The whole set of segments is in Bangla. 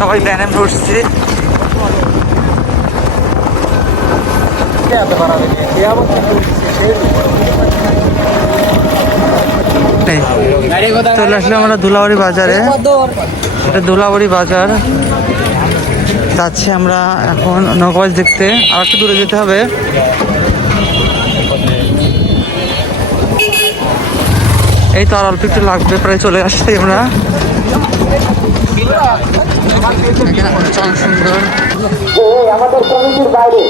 সবাই ব্যানে উঠছে নেই। চলে আসলে আমরা ধুলাবাড়ি বাজারে। এটা ধুলাবাড়ি বাজার। যাচ্ছি আমরা এখন নৌকাবাজ দেখতে। আর একটু দূরে যেতে হবে। এই তো আর অল্প একটু লাগবে, প্রায় চলে আসছি আমরা। আমাদের কমিটির বাইরে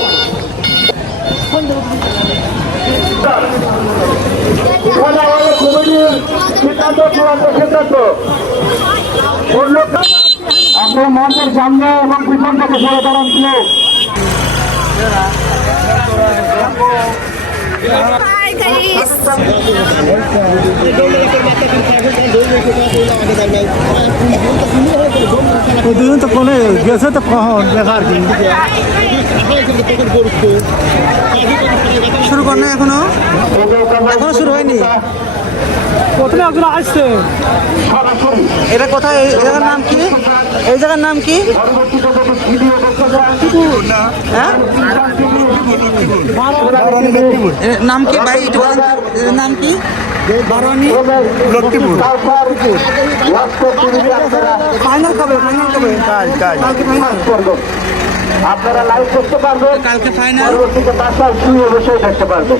সিদ্ধান্ত চূড়ান্ত সিদ্ধান্ত আপনার মঞ্চের সামনে এবং পিছন থেকে সরে দাঁড়ান guys! দুজন তো কোনে গেছে তো কখন দেখার কি শুরু কর না এখনও? এখনও শুরু হয়নি? প্রথমে একজন আসছে। এটা কোথায়? এই জায়গার নাম কি? এই জায়গার নাম কি? হ্যাঁ? নাম কি ভাই? নাম কি? লক্ষ্মীপুর। ফাইনাল কবে? ফাইনাল কবে? কালকে ফাইনাল আপনারা লাইভ করতে পারবেন। কালকে ফাইনাল পরবর্তীতে বসে দেখতে পারবেন।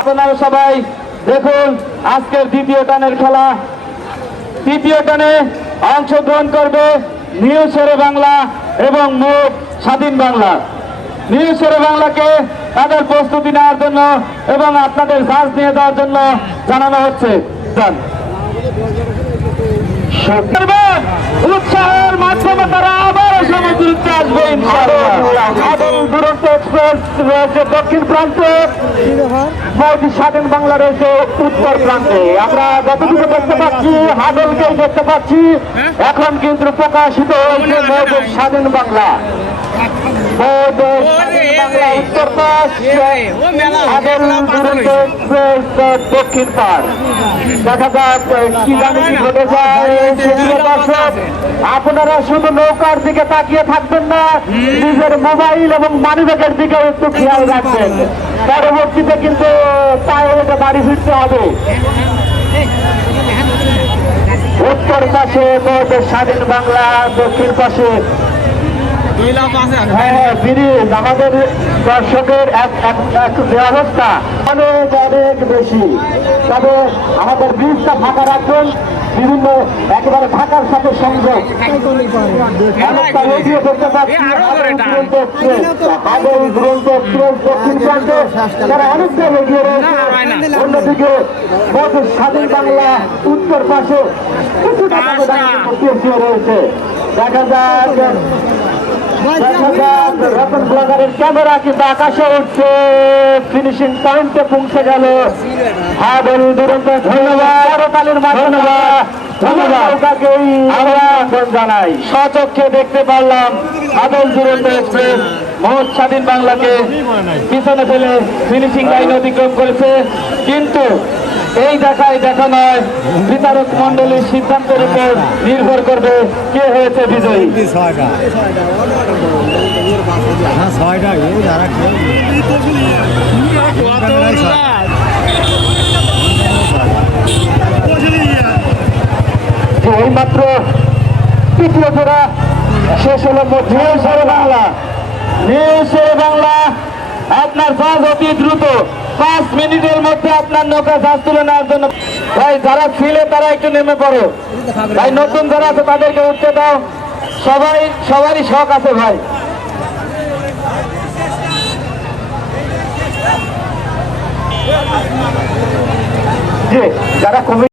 আপনারা সবাই দেখুন, আজকের দ্বিতীয় টানের খেলা। তৃতীয় টানে অংশগ্রহণ করবে নিউ শেরে বাংলা এবং মুখ স্বাধীন বাংলা শেরে বাংলাকে তাদের প্রস্তুতি নেওয়ার জন্য এবং আপনাদের সাজ নিয়ে দেওয়ার জন্য জানানো হচ্ছে। উৎসাহের মাধ্যমে তারা আবার সমুদ্রে আসবে দুরন্ত এক্সপ্রেস রয়েছে দক্ষিণ প্রান্তে মৌজি স্বাধীন বাংলা রয়েছে উত্তর প্রান্তে। আমরা যতটুকু দেখতে পাচ্ছি হাডলকে দেখতে পাচ্ছি, এখন কিন্তু প্রকাশিত হয়েছে মৌজের স্বাধীন বাংলা। দক্ষিণ দেখা যাক কি জানি কি ঘটে যায় দর্শক আপনারা শুধু নৌকার দিকে তাকিয়ে থাকবেন না নিজের মোবাইল এবং মানিব্যাগের দিকে একটু খেয়াল রাখবেন। পরবর্তীতে কিন্তু পায়ে হেঁটে বাড়ি ফিরতে হবে। উত্তর পাশে স্বাধীন বাংলা দক্ষিণ পাশে হ্যাঁ হ্যাঁ আমাদের দর্শকের এক এক- অনেক অনেক বেশি। তবে আমাদের ব্রিজটা ফাঁকা রাখবেন বিভিন্ন একেবারে ঢাকার সাথে সংযোগ। অনেকটা করতে পারছি দুরন্ত দক্ষিণ প্রান্তে তারা অনেকটা রয়েছে। অন্যদিকে স্বাধীন বাংলা উত্তর পাশে কিছুটা রয়েছে। দেখা যাক রতন ব্লগারের ক্যামেরা কিন্তু আকাশে উঠছে। ফিনিশিং পয়েন্টে পৌঁছে গেল। হ্যাঁ বলু দুরন্ত ধন্যবাদ। ধন্যবাদ। আমরা জানাই। সচক্ষে দেখতে পারলাম আদল দুরন্ত এক্সপ্রেস মহৎ স্বাধীন বাংলাকে পিছনে ফেলে ফিনিশিং লাইন অতিক্রম করেছে। কিন্তু এই দেখায় দেখা নয় বিচারক মন্ডলীর সিদ্ধান্তের উপর নির্ভর করবে কে হয়েছে বিজয়ী। ছয়টা হ্যাঁ ছয়টা। যে এইমাত্র তৃতীয় জোড়া শেষ হলো নিউজের বাংলা। বাংলা আপনার কাজ অতি দ্রুত। পাঁচ মিনিটের মধ্যে আপনার নৌকা চাষ তুলে নেওয়ার জন্য। ভাই, যারা ছিলে তারা একটু নেমে পড়ো। ভাই, নতুন যারা আছে তাদেরকে উঠতে দাও। সবাই, সবারই শখ আছে ভাই। যারা কমিটি